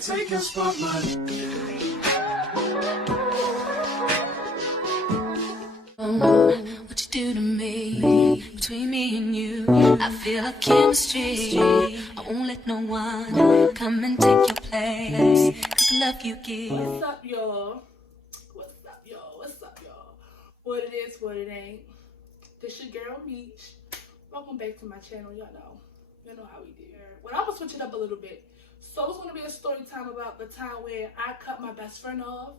could take your spotlight. What you do to me, between me and you, I feel a chemistry. I won't let no one come and take your place, 'cause the love you give. What's up, y'all? What's up, y'all? What's up, y'all? What it is, what it ain't. This your girl, Meech. Welcome back to my channel. Y'all know how we do. Well, I'm gonna switch it up a little bit. So it's gonna be a story time about the time where I cut my best friend off.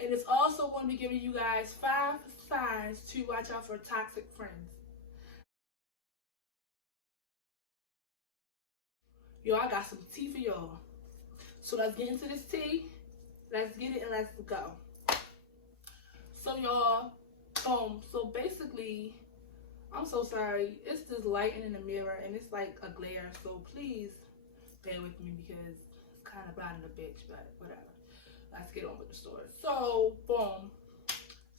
And it's also going to be giving you guys 5 signs to watch out for toxic friends. Yo, I got some tea for y'all. So let's get into this tea. Let's get it and let's go. So y'all, so basically, I'm so sorry. It's this lighting in the mirror and it's like a glare. So please bear with me because it's kind of blinding a bitch, but whatever. Let's get on with the story. So, boom.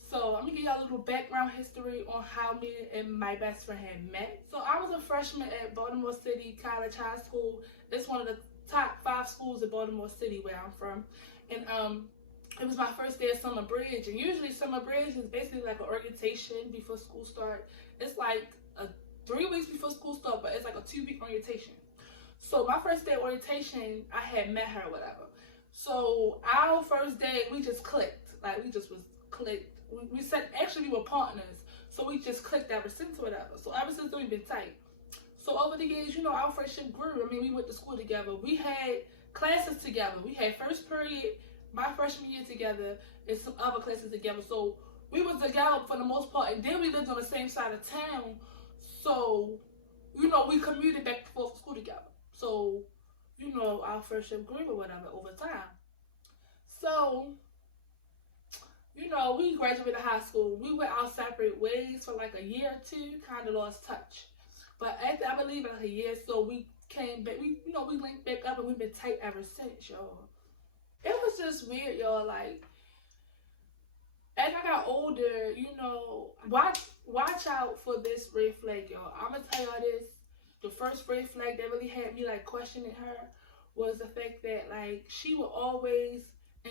So, I'm going to give y'all a little background history on how me and my best friend had met. So, I was a freshman at Baltimore City College High School. It's one of the top 5 schools in Baltimore City where I'm from. And it was my first day of summer bridge. And usually summer bridge is basically like an orientation before school start. It's like 3 weeks before school start, but it's like a 2-week orientation. So, my first day of orientation, I had met her or whatever. So our first day, we just clicked. Like we just was clicked. We said actually we were partners, so we just clicked ever since or whatever. So ever since then we've been tight. So over the years, you know, our friendship grew. I mean, we went to school together. We had classes together. We had first period, my freshman year together, and some other classes together. So we was together for the most part, and then we lived on the same side of town. So you know, we commuted back and forth to school together. So you know, our friendship grew or whatever over time. So, you know, we graduated high school. We went our separate ways for like a year or two, kind of lost touch. But after, I believe, like a year, so we came back. We linked back up and we've been tight ever since, y'all. It was just weird, y'all. Like, as I got older, you know, watch out for this red flag, y'all. I'm gonna tell y'all this. The first red flag that really had me like questioning her was the fact that like she would always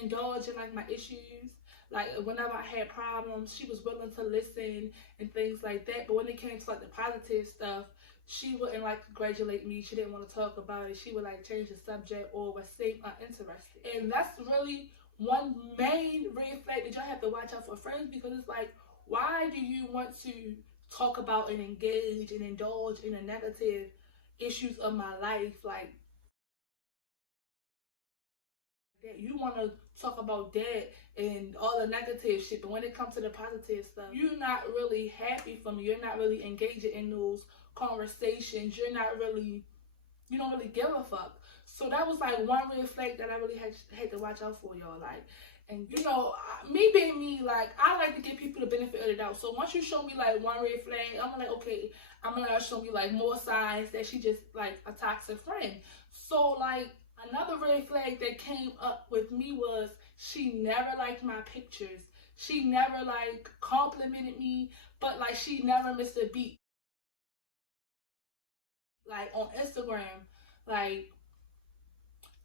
indulge in like my issues. Like whenever I had problems, she was willing to listen and things like that. But when it came to like the positive stuff, she wouldn't like congratulate me. She didn't want to talk about it. She would like change the subject or would seem uninterested. And that's really one main red flag that y'all have to watch out for friends, because it's like, why do you want to talk about and engage and indulge in the negative issues of my life? Like, that you want to talk about that and all the negative shit, but when it comes to the positive stuff, you're not really happy for me. You're not really engaging in those conversations. You don't really give a fuck. So that was like one red flag that I really had to watch out for, y'all. Like, and you know, me being me, like, I like to give people the benefit of the doubt. So once you show me like one red flag, I'm like, okay, I'm gonna show you like more signs that she just like a toxic friend. So like another red flag that came up with me was she never liked my pictures. She never like complimented me, but like she never missed a beat. Like on Instagram, like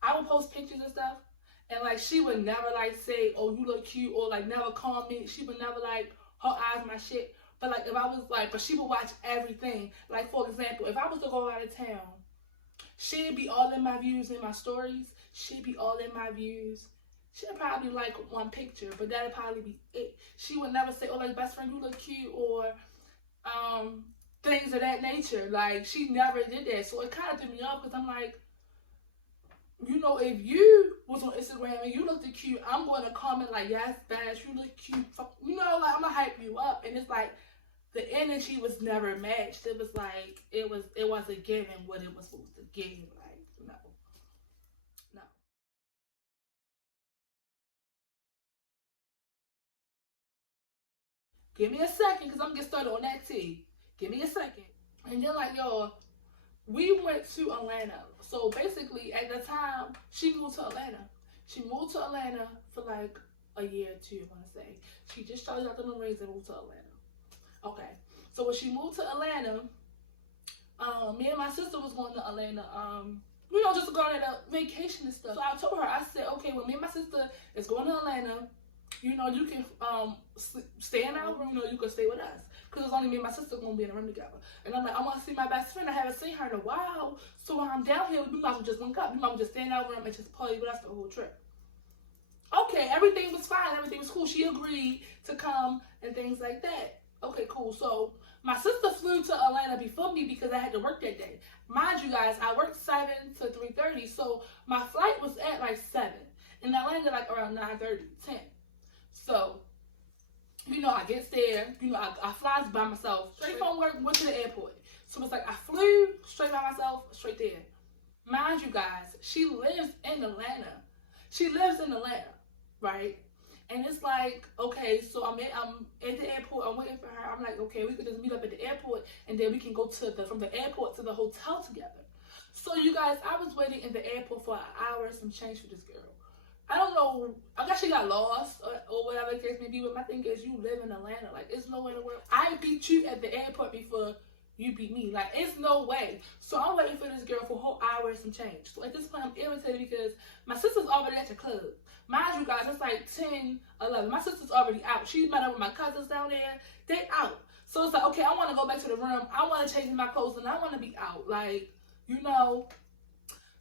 I would post pictures and stuff, and like she would never like say, "Oh, you look cute," or like never comment. She would never like her eyes my shit. But like if I was like, but she would watch everything. Like for example, if I was to go out of town, she'd be all in my views in my stories. She'd be all in my views. She'd probably like one picture, but that'd probably be it. She would never say, "Oh, like best friend, you look cute," or things of that nature. Like she never did that. So it kind of threw me off because I'm like, you know, if you was on Instagram and you looked cute, I'm going to comment like, yes, Bash, you look cute. You know, like I'm gonna hype you up. And it's like the energy was never matched. It was like it wasn't giving what it was supposed to give. Like, no. Give me a second, because I'm gonna get started on that tea. Give me a second. And then like, y'all, we went to Atlanta. So basically, at the time, she moved to Atlanta. She moved to Atlanta for like a year or two, I want to say. She just started out the Marines and moved to Atlanta. Okay. So when she moved to Atlanta, me and my sister was going to Atlanta you know, just going on a vacation and stuff. So I told her, I said, okay, when me and my sister is going to Atlanta, you know, you can stay in our room, you know, you can stay with us. Because it's only me and my sister going to be in the room together. And I'm like, I want to see my best friend. I haven't seen her in a while. So when I'm down here, we might as well just link up. We might as well just stay in our room and just party with us the whole trip. Okay, everything was fine. Everything was cool. She agreed to come and things like that. Okay, cool. So my sister flew to Atlanta before me because I had to work that day. Mind you guys, I worked 7 to 3:30. So my flight was at like 7. And I landed like around 9:30, 10. So, you know, I get there. You know, I fly by myself. Straight from work, went to the airport. So it's like I flew straight by myself, straight there. Mind you guys, she lives in Atlanta. She lives in Atlanta, right? And it's like, okay, so I'm at the airport. I'm waiting for her. I'm like, okay, we could just meet up at the airport, and then we can go to from the airport to the hotel together. So you guys, I was waiting in the airport for an hour and some change for this girl. I don't know. I guess she got lost or whatever the case may be. But my thing is, you live in Atlanta. Like, it's no way in the world. I beat you at the airport before you beat me. Like, it's no way. So I'm waiting for this girl for a whole hour and some change. So at this point, I'm irritated because my sister's already at the club. Mind you guys, it's like 10, 11. My sister's already out. She met up with my cousins down there. They out. So it's like, okay, I want to go back to the room. I want to change my clothes and I want to be out. Like, you know.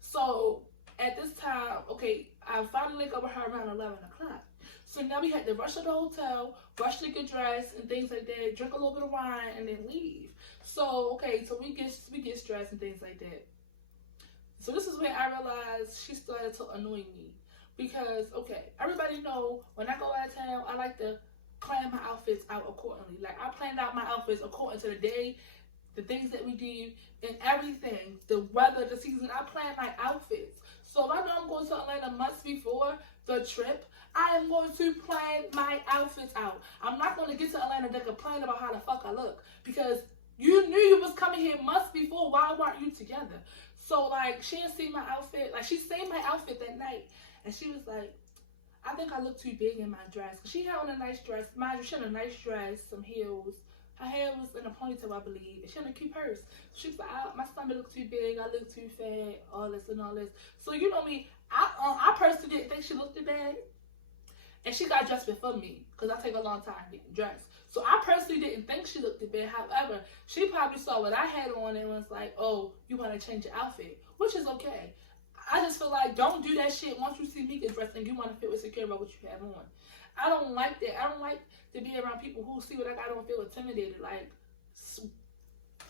So at this time, okay, I finally link up with her around 11 o'clock. So now we had to rush to the hotel, rush to get dressed and things like that, drink a little bit of wine and then leave. So, okay, so we get dressed and things like that. So this is when I realized she started to annoy me. Because, okay, everybody know when I go out of town, I like to plan my outfits out accordingly. Like, I planned out my outfits according to the day, the things that we do, and everything. The weather, the season. I plan my outfits. So if I know I'm going to Atlanta months before the trip, I am going to plan my outfits out. I'm not going to get to Atlanta and complain about how the fuck I look. Because you knew you was coming here months before. Why weren't you together? So, like, she didn't see my outfit. Like, she seen my outfit that night. And she was like, I think I look too big in my dress. Cause she had on a nice dress. Mind you, she had a nice dress, some heels. Her hair was in a ponytail, I believe. And she had a cute purse. She was like, my stomach looks too big. I look too fat. All this and all this. So, you know me, I personally didn't think she looked bad. And she got dressed before me. Because I take a long time getting dressed. So, I personally didn't think she looked bad. However, she probably saw what I had on and was like, oh, you want to change your outfit. Which is okay. I just feel like, don't do that shit once you see me get dressed and you want to feel insecure about what you have on. I don't like that. I don't like to be around people who see what I got on, feel intimidated. Like,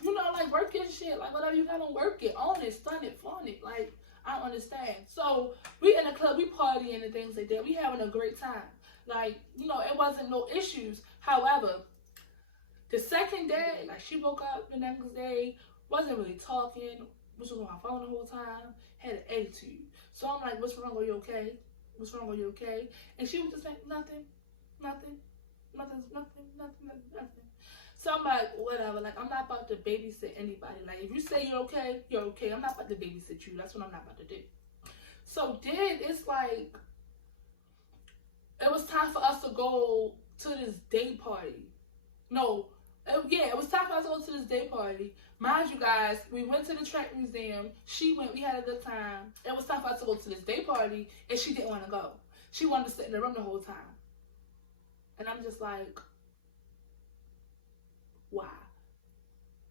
you know, like, work your shit. Like, whatever you got on, work it. Own it, stun it, flaunt it. Like, I don't understand. So, we in the club, we partying and things like that. We having a great time. Like, you know, it wasn't no issues. However, the second day, like, she woke up the next day, wasn't really talking, was on my phone the whole time, had an attitude. So I'm like, what's wrong? Are you okay? What's wrong? Are you okay? And she was just like, nothing. So I'm like, whatever. Like, I'm not about to babysit anybody. Like, if you say you're okay, you're okay. I'm not about to babysit you. That's what I'm not about to do. So then it's like, it was time for us to go to this day party. No, it was time for us to go to this day party. Mind you guys, we went to the track museum. She went, we had a good time. It was time for us to go to this day party, and she didn't want to go. She wanted to sit in the room the whole time. And I'm just like, why?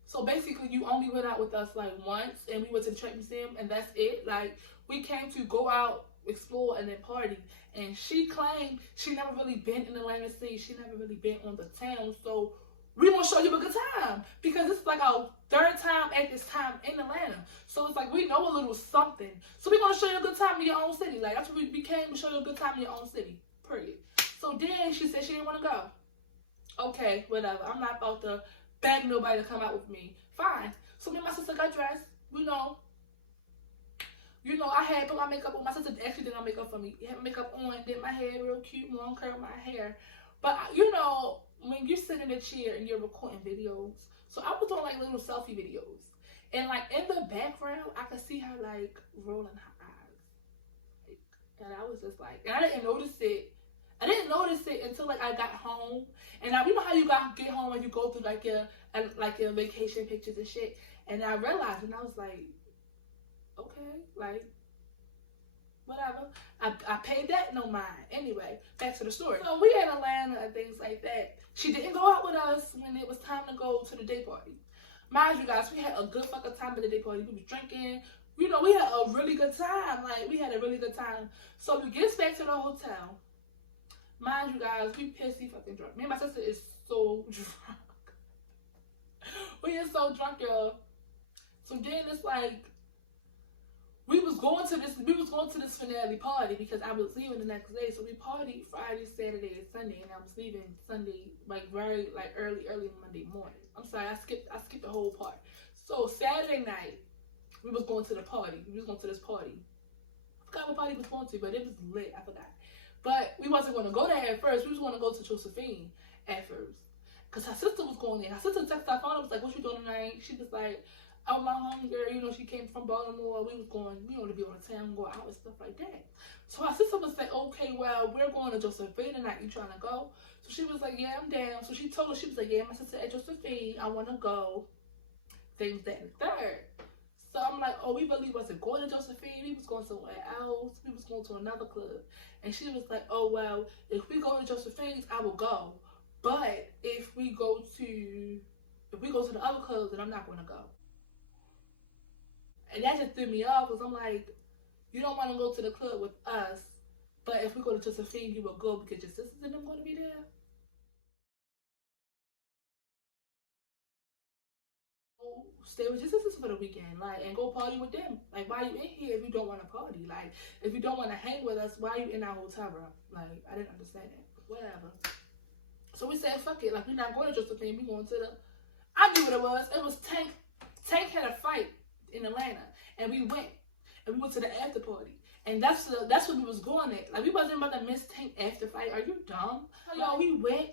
So basically, you only went out with us like once, and we went to the track museum, and that's it. Like, we came to go out, explore, and then party. And she claimed she never really been in Atlanta City. She never really been on the town. So we want to show you a good time, because this is like our third time at this time in Atlanta. So it's like, we know a little something. So we're going to show you a good time in your own city. Like, that's what we came to show you a good time in your own city. Period. So then she said she didn't want to go. Okay, whatever. I'm not about to beg nobody to come out with me. Fine. So me and my sister got dressed. You know, I had put my makeup on. My sister actually did my makeup for me. Had makeup on, did my hair real cute, long curl my hair. But, you know, when you sit in a chair and you're recording videos, so I was doing like little selfie videos. And like in the background, I could see her like rolling her eyes. Like, and I was just like, and I didn't notice it. I didn't notice it until like I got home. And now, you know how you get home and you go through like your vacation pictures and shit. And I realized, and I was like, okay, like, whatever. I paid that no mind. Anyway, back to the story. So we in Atlanta and things like that. She didn't go out with us when it was time to go to the day party. Mind you guys, we had a good fucking time at the day party. We was drinking. You know, we had a really good time. Like, we had a really good time. So we get back to the hotel. Mind you guys, we pissy fucking drunk. Me and my sister is so drunk. We are so drunk, y'all. So then it's like, we was going to this finale party because I was leaving the next day. So we partied Friday, Saturday, and Sunday, and I was leaving Sunday like very like early Monday morning. I'm sorry, I skipped the whole part. So Saturday night, we was going to the party. We was going to this party. I forgot what party we was going to, but it was lit. I forgot. But we wasn't going to go there at first. We was going to go to Josephine at first. Because her sister was going there. Her sister texted our phone. I was like, what you doing tonight? She was like, oh, my homegirl, you know, she came from Baltimore. We was going, you know, to be on the town, go out and stuff like that. So our sister was like, okay, well, we're going to Josephine tonight. You trying to go? So she was like, yeah, I'm down. So she told her, she was like, yeah, my sister at Josephine. I want to go. Things, that, and the third. So I'm like, oh, we really wasn't going to Josephine. We was going somewhere else. We was going to another club. And she was like, oh, well, if we go to Josephine's, I will go. But if we go to the other clubs, then I'm not going to go. And that just threw me off because I'm like, you don't want to go to the club with us, but if we go to Josephine, you will go because your sisters and them going to be there. Stay with your sisters for the weekend, like, and go party with them. Like, why you in here if you don't want to party? Like, if you don't want to hang with us, why you in our hotel room? Like, I didn't understand that. Whatever. So we said, fuck it. Like, we're not going to Josephine. We going to the... I knew what it was. It was Tank. Tank had a fight in Atlanta, and we went to the after party, and that's what we was going at. Like, we wasn't about to miss Tank after fight. Are you dumb? Y'all, we went.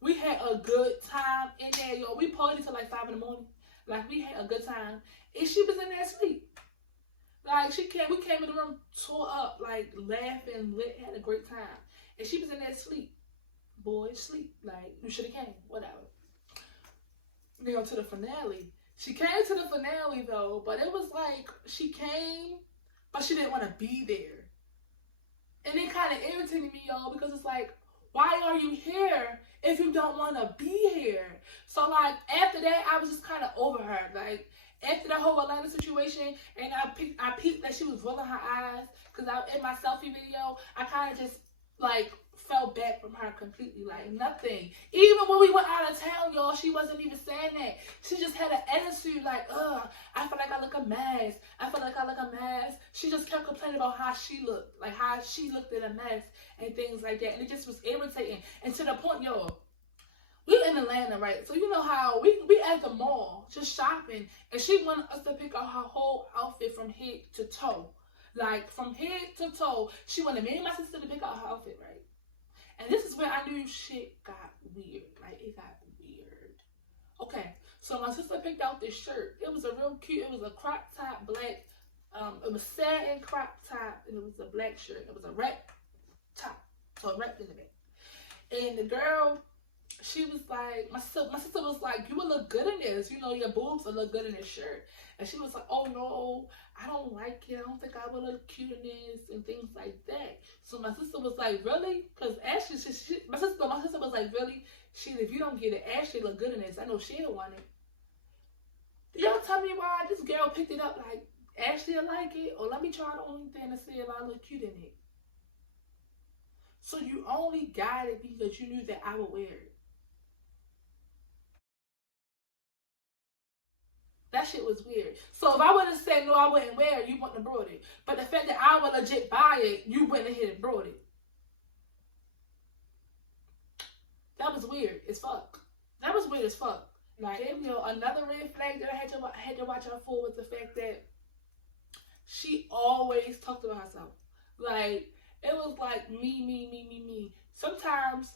We had a good time in there, yo. We partied till like 5 in the morning. Like, we had a good time, and she was in there asleep. Like, we came in the room, tore up, like, laughing, lit, had a great time, and she was in there asleep. Boy, sleep. Like, you should have came. Whatever. We go to the finale. She came to the finale, though, but it was like, she came, but she didn't want to be there. And it kind of irritated me, y'all, because it's like, why are you here if you don't want to be here? So, like, after that, I was just kind of over her. Like, after the whole Atlanta situation, and I peeped that she was rolling her eyes, because in my selfie video, I kind of just, like, fell back from her completely, like nothing. Even when we went out of town, y'all, she wasn't even saying that. She just had an attitude like, I feel like I look a mess. I feel like I look a mess. She just kept complaining about how she looked, like how she looked at a mess and things like that. And it just was irritating. And to the point, y'all, we in Atlanta, right? So you know how we at the mall just shopping, and she wanted us to pick out her whole outfit from head to toe. Like, from head to toe, she wanted me and my sister to pick out her outfit, right? And this is where I knew shit got weird. Like, it got weird. Okay, so my sister picked out this shirt. It was a real cute, it was a crop top, black, it was satin crop top, and it was a black shirt. It was a wrap top, so it wrapped in the back. And the girl, she was like, my sister was like, you would look good in this. You know, your boobs would look good in this shirt. And she was like, oh no, I don't like it. I don't think I would look cute in this and things like that. So my sister was like, really? Because Ashley, my sister was like, really? Shit, if you don't get it, Ashley look good in this. I know she'll want it. Y'all tell me why this girl picked it up like, Ashley will like it? Or let me try the only thing to see if I look cute in it. So you only got it because you knew that I would wear it. That shit was weird. So if I would have said no, I wouldn't wear it, you wouldn't have brought it. But the fact that I would legit buy it, you went ahead and brought it. That was weird as fuck. That was weird as fuck. Like, you know, another red flag that I had to watch out for was the fact that she always talked about herself. Like, it was like me. Sometimes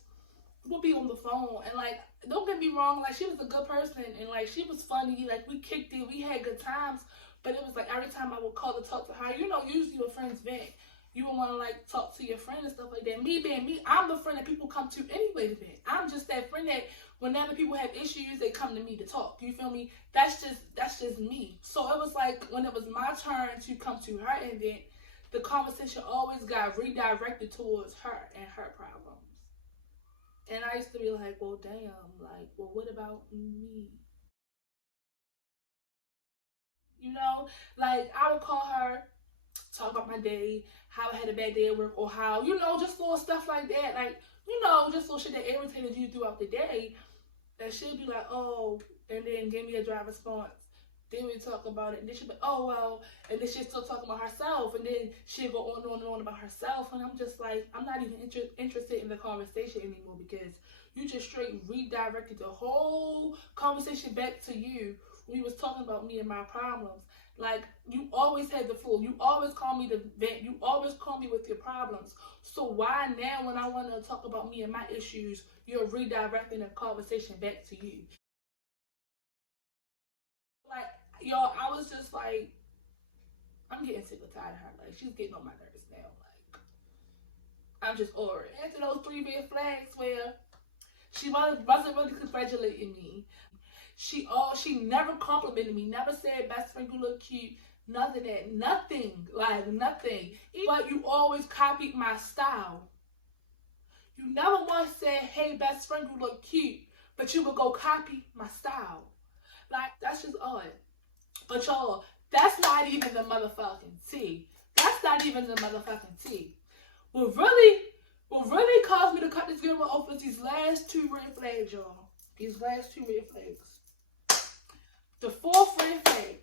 we'll be on the phone and, like, don't get me wrong, like, she was a good person and, like, she was funny, like, we kicked it, we had good times, but it was like every time I would call to talk to her, you know, usually with friends vent, you don't want to like talk to your friend and stuff like that. Me being me, I'm the friend that people come to anyway to vent. I'm just that friend that when other people have issues, they come to me to talk. You feel me? That's just me. So it was like when it was my turn to come to her and vent, the conversation always got redirected towards her and her problems. And I used to be like, well, damn, like, well, what about me? You know, like I would call her, talk about my day, how I had a bad day at work, or how, you know, just little stuff like that. Like, you know, just little shit that irritated you throughout the day. And she'd be like, oh, and then give me a dry response. Then we talk about it, and then she'd be, oh, well, and then she'd still talk about herself, and then she'd go on and on and on about herself, and I'm just like, I'm not even interested in the conversation anymore, because you just straight redirected the whole conversation back to you when you was talking about me and my problems. Like, you always had the floor. You always call me to vent. You always call me with your problems. So why now when I want to talk about me and my issues, you're redirecting the conversation back to you? Like, yo, I was just like, I'm getting sick and tired of her. Like, she's getting on my nerves now. Like, I'm just over it. After those 3 red flags where she wasn't really congratulating me. She never complimented me, never said, best friend, you look cute, none of that, nothing, like nothing. But you always copied my style. You never once said, hey, best friend, you look cute, but you would go copy my style. Like, that's just odd. But y'all, that's not even the motherfucking tea. That's not even the motherfucking tea. What really caused me to cut this video off was these last 2 red flags, y'all. These last 2 red flags. The 4th red flag.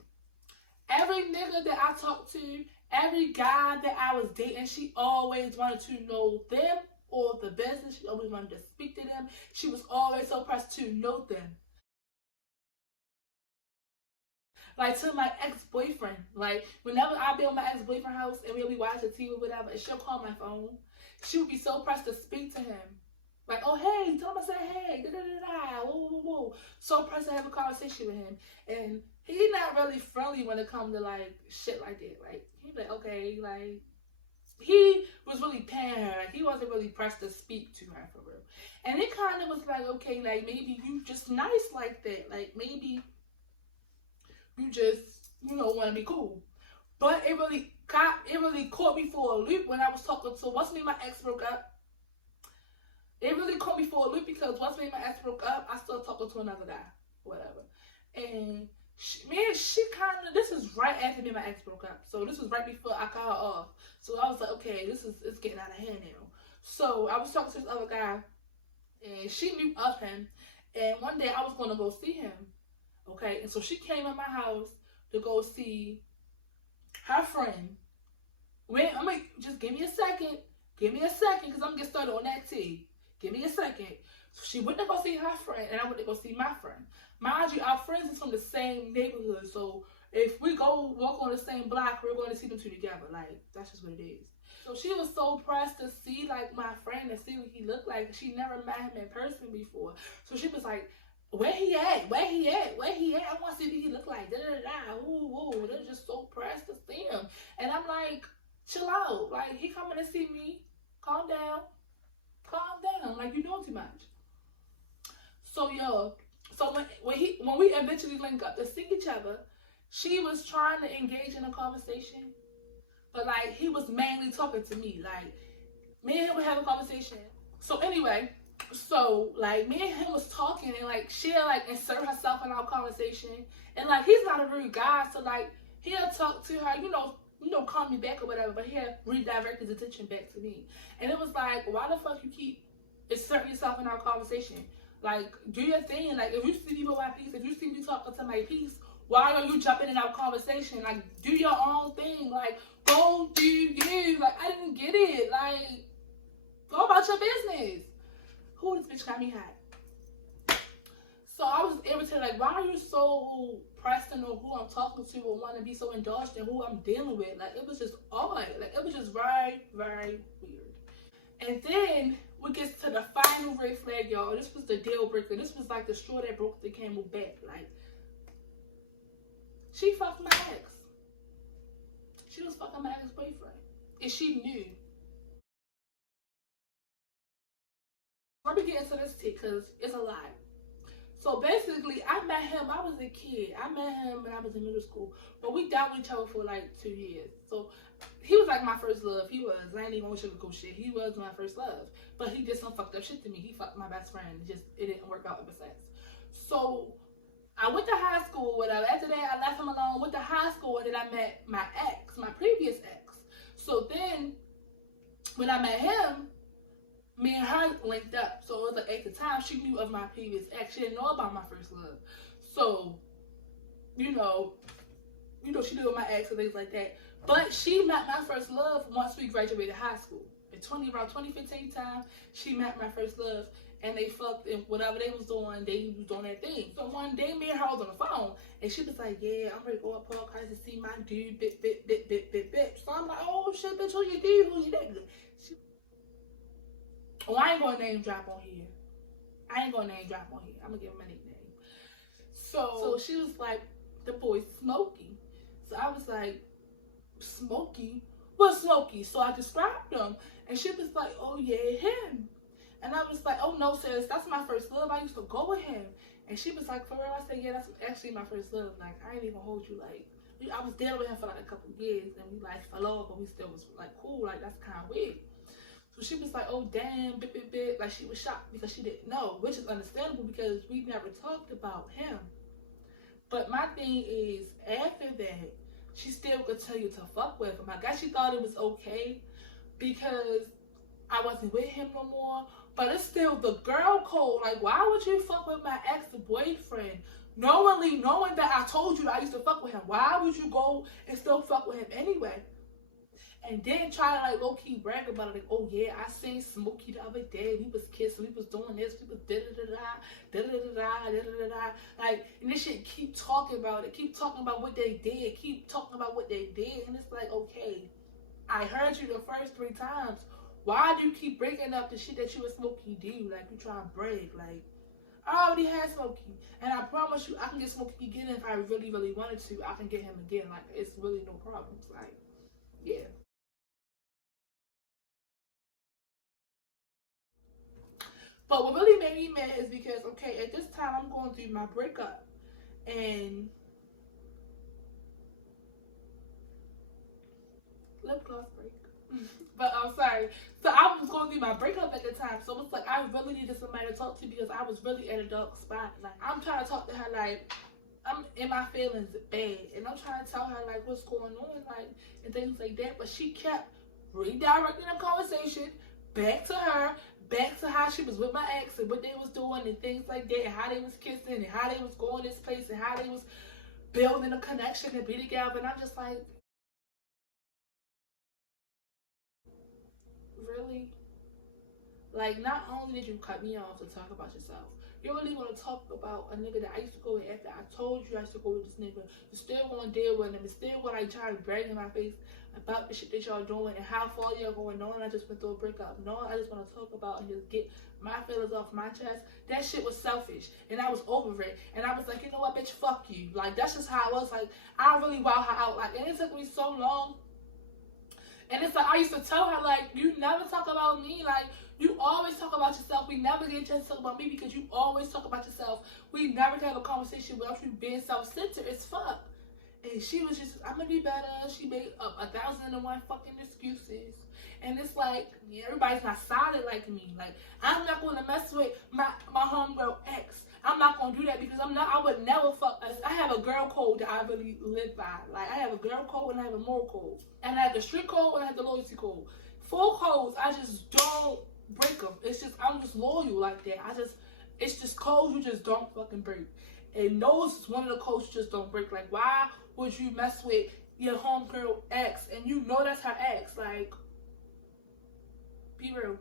Every nigga that I talked to, every guy that I was dating, she always wanted to know them or the business. She always wanted to speak to them. She was always so pressed to know them. Like, to my ex-boyfriend. Like, whenever I be at my ex-boyfriend's house and we'll be watching TV or whatever, and she'll call my phone, she would be so pressed to speak to him. Like, oh, hey, tell him I said, hey, da-da-da-da, whoa, whoa, whoa. So pressed to have a conversation with him. And he's not really friendly when it comes to, like, shit like that. Like, he's like, okay, like, he was really paying her. Like, he wasn't really pressed to speak to her for real. And it kind of was like, okay, like, maybe you just nice like that. Like, maybe you just, you know, want to be cool. But it really caught me for a loop when I was talking to, once me and my ex broke up. It really caught me for a loop because once me and my ex broke up, I started talking to another guy, whatever. And she kind of, this is right after me and my ex broke up. So this was right before I cut her off. So I was like, okay, it's getting out of hand now. So I was talking to this other guy, and she knew of him. And one day I was going to go see him, okay? And so she came in my house to go see her friend. Wait, I'm like, just give me a second. Give me a second, because I'm going to get started on that tea. Give me a second. So she went to go see her friend, and I went to go see my friend. Mind you, our friends is from the same neighborhood, so if we go walk on the same block, we're going to see them 2 together. Like, that's just what it is. So she was so pressed to see, like, my friend and see what he looked like. She never met him in person before. So she was like, where he at? Where he at? Where he at? I want to see what he look like. Da-da-da-da. Ooh, ooh. They're just so pressed to see him. And I'm like, chill out. Like, he coming to see me. Calm down. Calm down. Like, you know too much. So, yo. So, when we eventually link up to see each other, she was trying to engage in a conversation. But, like, he was mainly talking to me. Like, me and him would have a conversation. So, anyway. So, like, me and him was talking, and, like, she'll, like, insert herself in our conversation. And, like, he's not a rude guy, so, like, he'll talk to her, you know, call me back or whatever, but he'll redirect his attention back to me. And it was like, why the fuck you keep inserting yourself in our conversation? Like, do your thing. Like, if you see me with my piece, if you see me talking to my piece, why are you jumping in our conversation? Like, do your own thing. Like, go do you. Like, I didn't get it. Like, go about your business. Who this bitch got me hot? So I was irritated, like, why are you so pressed to know who I'm talking to or want to be so indulged in who I'm dealing with? Like, it was just odd. Like, it was just very, very weird. And then we get to the final red flag, y'all. This was the deal breaker. This was like the straw that broke the camel back. Like, she fucked my ex. She was fucking my ex-boyfriend. and she knew. Let me get into this tea because it's a lot. So basically, I met him. I was a kid. I met him when I was in middle school, but we dealt with each other for like 2 years. So he was like my first love. He was. I ain't even gonna sugarcoat shit. He was my first love, but he did some fucked up shit to me. He fucked my best friend. It didn't work out ever since. So I went to high school, whatever. After that, I left him alone. Went to high school, and then I met my ex, my previous ex. So then, when I met him, me and her linked up. So it was like at the time she knew of my previous ex. She didn't know about my first love. So, you know, she knew of my ex and things like that. But she met my first love once we graduated high school. Around 2015 time, she met my first love. And they fucked, and whatever they was doing their thing. So one day, me and her was on the phone, and she was like, yeah, I'm ready to go up podcast to see my dude, bit. So I'm like, oh shit, bitch, who you dude? Who you nigga? I ain't gonna name drop on here. I'm gonna give him a nickname. So she was like, the boy Smokey. So I was like, Smokey? What's Smokey? So I described him, and she was like, oh yeah, him. And I was like, oh no, sis, that's my first love. I used to go with him. And she was like, for real? I said, yeah, that's actually my first love. Like, I ain't even hold you. Like, I was dealing with him for like a couple years, and we like fell off, but we still was like cool. Like, that's kind of weird. So she was like, oh damn, bit. Like, she was shocked because she didn't know, which is understandable because we never talked about him. But my thing is, after that, she still continued to fuck with him. I guess she thought it was okay because I wasn't with him no more. But it's still the girl code. Like, why would you fuck with my ex-boyfriend? Knowing that I told you that I used to fuck with him. Why would you go and still fuck with him anyway? And then try to like low-key brag about it. Like, oh yeah, I seen Smokey the other day. We was kissing, we was doing this, we was da-da-da-da. Like, and this shit keep talking about it. Keep talking about what they did. Keep talking about what they did. And it's like, okay, I heard you the first 3 times. Why do you keep bringing up the shit that you and Smokey do? Like, you try to brag. Like, I already had Smokey. And I promise you, I can get Smokey again if I really, really wanted to. I can get him again. Like, it's really no problems. Like, yeah. But what really made me mad is because, okay, at this time, I'm going through my breakup. And lip gloss break. But I'm sorry. So I was going through my breakup at the time. So it's like I really needed somebody to talk to because I was really at a dark spot. Like, I'm trying to talk to her like I'm in my feelings bad. And I'm trying to tell her like what's going on, like, and things like that. But she kept redirecting the conversation back to her, back to how she was with my ex and what they was doing and things like that, and how they was kissing and how they was going this place and how they was building a connection and be together. And I'm just like, really? Like, not only did you cut me off to talk about yourself, you really want to talk about a nigga that I used to go with after I told you I used to go with this nigga. You still want to deal with him. And still want to try to brag in my face about the shit that y'all doing and how far y'all going. Knowing I just went through a breakup. Knowing I just want to talk about and just get my feelings off my chest. That shit was selfish. And I was over it. And I was like, you know what, bitch, fuck you. Like, that's just how I was. Like, I really wild her out. Like, and it took me so long. And it's like, I used to tell her, like, you never talk about me. Like, you always talk about yourself. We never get a chance to talk about me because you always talk about yourself. We never have a conversation without you being self-centered as fuck. And she was just, I'm gonna be better. She made up 1,001 fucking excuses. And it's like, yeah, everybody's not solid like me. Like, I'm not gonna mess with my homegirl ex. I'm not gonna do that because I would never fuck. I have a girl code that I really live by. Like, I have a girl code and I have a moral code. And I have the street code and I have the loyalty code. Full codes, I just don't break them. It's just, I'm just loyal like that. It's just codes you just don't fucking break. And those is one of the codes you just don't break. Like, why would you mess with your homegirl ex and you know that's her ex? Like, be real.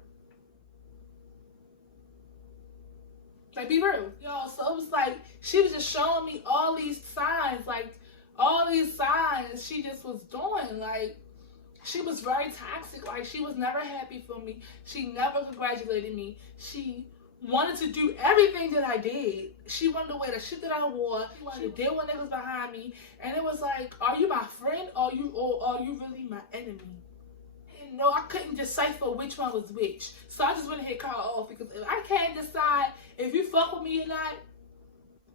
Like, be real. Yo, so it was like, she was just showing me all these signs. Like, all these signs she just was doing. Like, she was very toxic. Like, she was never happy for me. She never congratulated me. She wanted to do everything that I did. She wanted to wear the shit that I wore. She wanted to deal with niggas behind me. And it was like, are you my friend or are you really my enemy? didn't know, I couldn't decipher which one was which. So I just went ahead and cut her off, because if I can't decide if you fuck with me or not,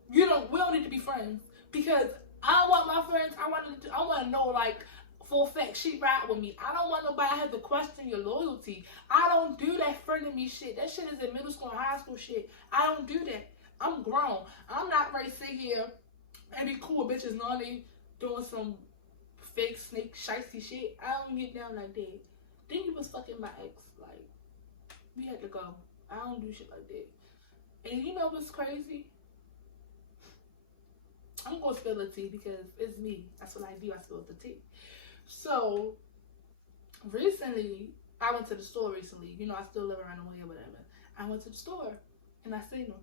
we don't need to be friends. Because I want my friends, I want to know, like, for a fact, she ride with me. I don't want nobody to have to question your loyalty. I don't do that friend of me shit. That shit is in middle school and high school shit. I don't do that. I'm grown. I'm not ready to sit here and be cool with bitches normally doing some fake snake shicey shit. I don't get down like that. Then you was fucking my ex. Like, we had to go. I don't do shit like that. And you know what's crazy? I'm gonna spill the tea because it's me. That's what I do. I spill the tea. So recently, I went to the store recently. You know, I still live around the way or whatever. I went to the store and I seen him.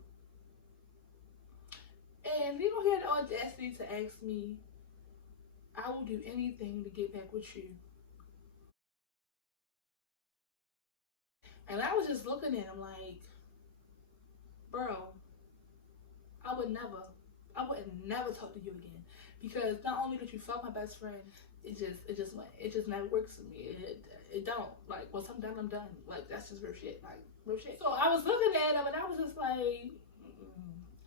And he had the audacity to ask me, I will do anything to get back with you. And I was just looking at him like, bro, I would never talk to you again. Because not only did you fuck my best friend, it just never works for me. It don't. Like, once I'm done, I'm done. Like, that's just real shit. Like, real shit. So I was looking at him and I was just like,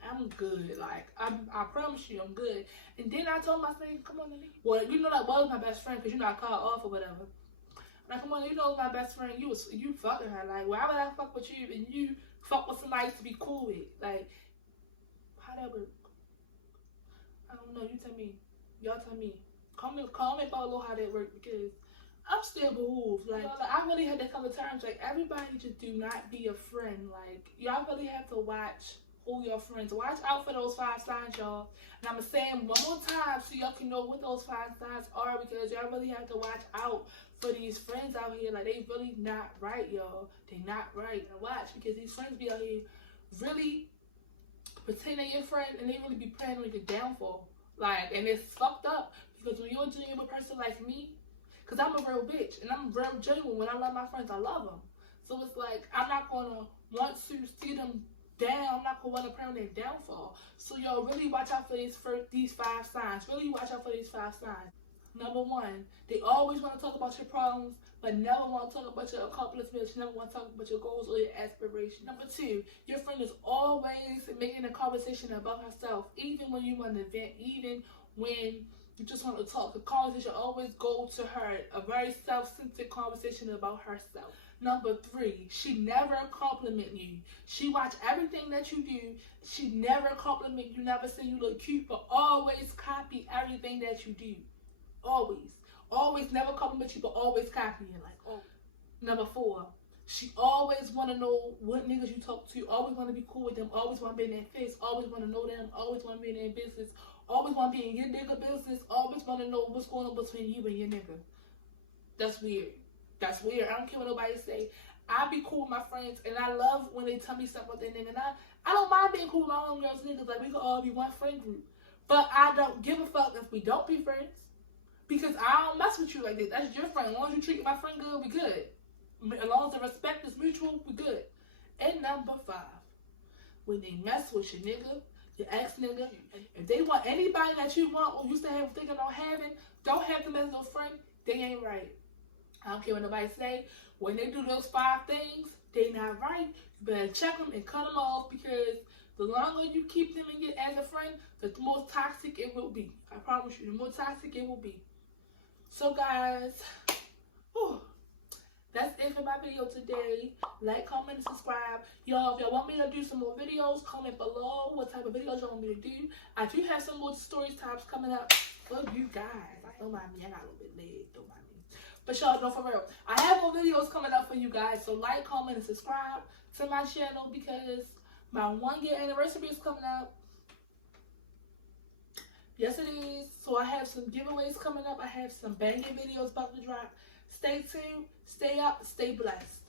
I'm good. Like, I promise you, I'm good. And then I told myself, come on, Lily. Well, you know that was my best friend, because you know I called off or whatever. Like, come on, you know my best friend, you fucking her. Like, why would I fuck with you and you fuck with somebody to be cool with? Like, how that work? I don't know. You tell me. Y'all tell me. Comment below how that work, because I'm still behooved. Like, I really had to come to terms. Like, everybody just do not be a friend. Like, y'all really have to watch who your friends. Watch out for those 5 signs, y'all. And I'm going to say them one more time so y'all can know what those 5 signs are, because y'all really have to watch out for these friends out here. Like, they really not right, y'all. They not right. And watch, because these friends be out here really pretending your friend, and they really be planning on your downfall. Like, and it's fucked up, because when you're a genuine person like me, because I'm a real bitch, and I'm real genuine. When I love my friends, I love them. So it's like, I'm not going to want to see them down. I'm not going to want to pray on their downfall. So y'all really watch out for these 5 signs. Really watch out for these 5 signs. Number 1, they always want to talk about your problems, but never want to talk about your accomplishments. Never want to talk about your goals or your aspirations. Number 2, your friend is always making a conversation about herself, even when you want to vent, even when you just want to talk. The conversation always go to her, a very self-centered conversation about herself. Number 3, she never compliment you. She watch everything that you do. She never compliment you, never say you look cute, but always copy everything that you do. Always never compliment you, but always copy you. Like, oh. Number 4, she always want to know what niggas you talk to. Always want to be cool with them. Always want to be in their face. Always want to know them. Always want to be in their business. Always want to be in your nigga business. Always want to know what's going on between you and your nigga. That's weird. That's weird. I don't care what nobody say. I be cool with my friends, and I love when they tell me something about their nigga. And I don't mind being cool with my own girls niggas. Like, we could all be one friend group. But I don't give a fuck if we don't be friends. Because I don't mess with you like this. That's your friend. As long as you treat my friend good, we good. As long as the respect is mutual, we good. And number 5, when they mess with your nigga, your ex-nigga, if they want anybody that you want or used to have thinking on having, don't have them as no friend, they ain't right. I don't care what nobody say. When they do those 5 things, they not right. You better check them and cut them off, because the longer you keep them in your as a friend, the more toxic it will be. I promise you, the more toxic it will be. So guys, that's it for my video today. Like, comment, and subscribe. Y'all, if y'all want me to do some more videos, comment below what type of videos y'all want me to do. I do have some more story times coming up for you guys. Don't mind me, I got a little bit late. Don't mind me. But y'all, no, for real, I have more videos coming up for you guys. So like, comment, and subscribe to my channel, because my 1-year anniversary is coming up. Yes, it is. So I have some giveaways coming up. I have some banging videos about to drop. Stay tuned, stay up, stay blessed.